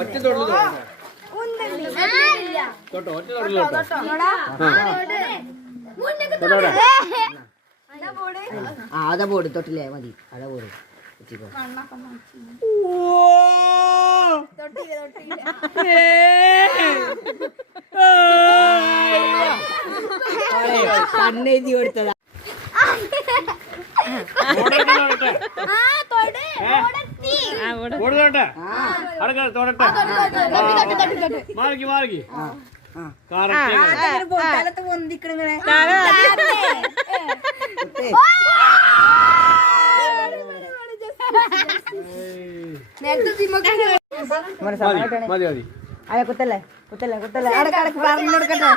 ഒറ്റ തൊട്ടോ ഒറ്റ തൊട്ടോ അതാ പോട് തൊട്ടില്ലേ മതി. അതാ പോട്. വെച്ചിക്കോ. കണ്ണെഴുതി കൊടുത്തതാ മാറിക്ക് മാറിക്ക് കറക്റ്റ് പൊന്തിക്കണിങ്ങനെ മതി മതി മതി അയ കുത്തല്ലേ കുത്തല്ലേ കുത്തല്ലേ. അടക്ക അടക്ക് പറഞ്ഞു കൊടുക്കട്ടെ.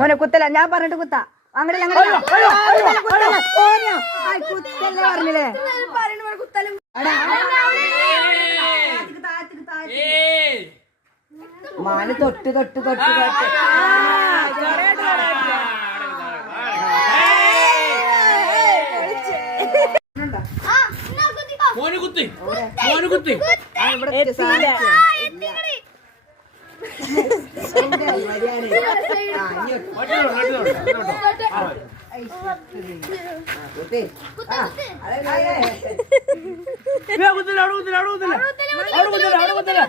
മോനെ കുത്തല്ല ഞാൻ പറഞ്ഞിട്ട് കുത്താ. അങ്ങനെ ഞങ്ങൾ കുത്തല്ലേ പറഞ്ഞില്ലേ? മാന് തൊട്ട് തൊട്ട് തൊട്ട് തൊട്ട്. മോന് കുത്തി. മോന് കുത്തി. ആ, മതി. ഇല്ല, കുത്തില്ല, അവിടെ കുത്തില്ല, അവിടെ കുത്തില്ല. അവിടെ കുത്തില്ല, അവിടെ കുത്തില്ല.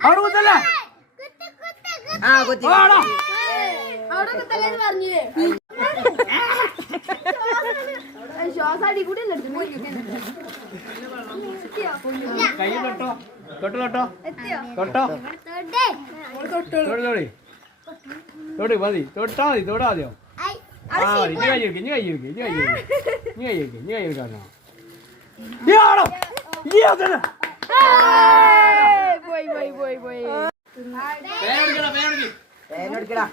അവിടെ കുത്തില്ല. ആ കൊത്തി ആടാ. കൈ തൊട്ടോ തൊട്ട് തൊട്ടോ തൊട്ടോ തൊടി തൊടി മതി തൊട്ടാ മതി തൊടാ മതിയോ ആ ഇനി കൈ ഇരിക്കും ഇനി കൈ ഇരിക്കും ഇനി കൈ ഇരിക്കും ഇനി കൈ ഇരിക്കും ഇനി കൈ ഈ ആടോ ഈ അതല്ല പോയി പോയി പോയി പോയി പേരെടുക്കടാ പേരെടുക്ക് പേനെടുക്കടാ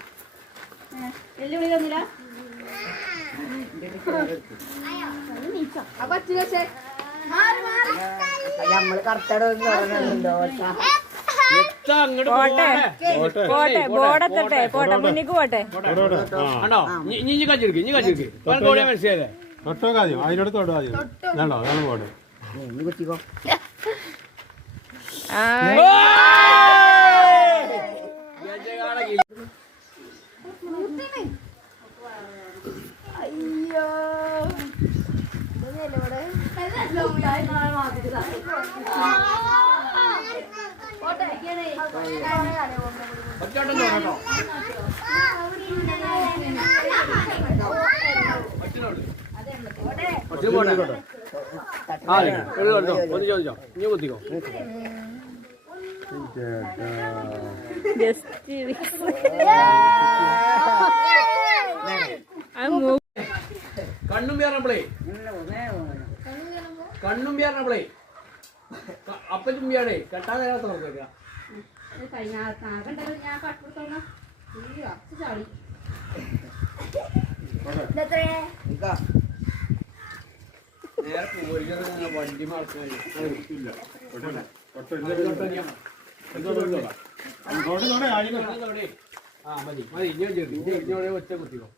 നമ്മൾ അങ്ങോട്ട് പോട്ടെ. പോട്ടെ. ബോർഡെത്തട്ടെ. പോട്ടെ. മുന്നിക്ക് പോട്ടെ. ആണോ ഇനി കച്ചിരിക്കും ഇനി പലപ്പോഴേ മനസ്സിലായേ തൊട്ടോക്കെ ആദ്യം അതിനടുത്ത് തൊട്ടോ ആദ്യം വേണ്ടോ അതാണ് പോട്ടെ ആ ഇനി കുത്തിക്കോ ജസ്റ്റ് അത് മൂ കണ്ണും പേരണപ്പളേ കണ്ണും പേരണപ്പളേ അപ്പച്ചും പേടേ കെട്ടാൻ നേരത്തെ നമുക്ക് വണ്ടി ആ മതി മതി ഒറ്റ കുത്തിക്കോ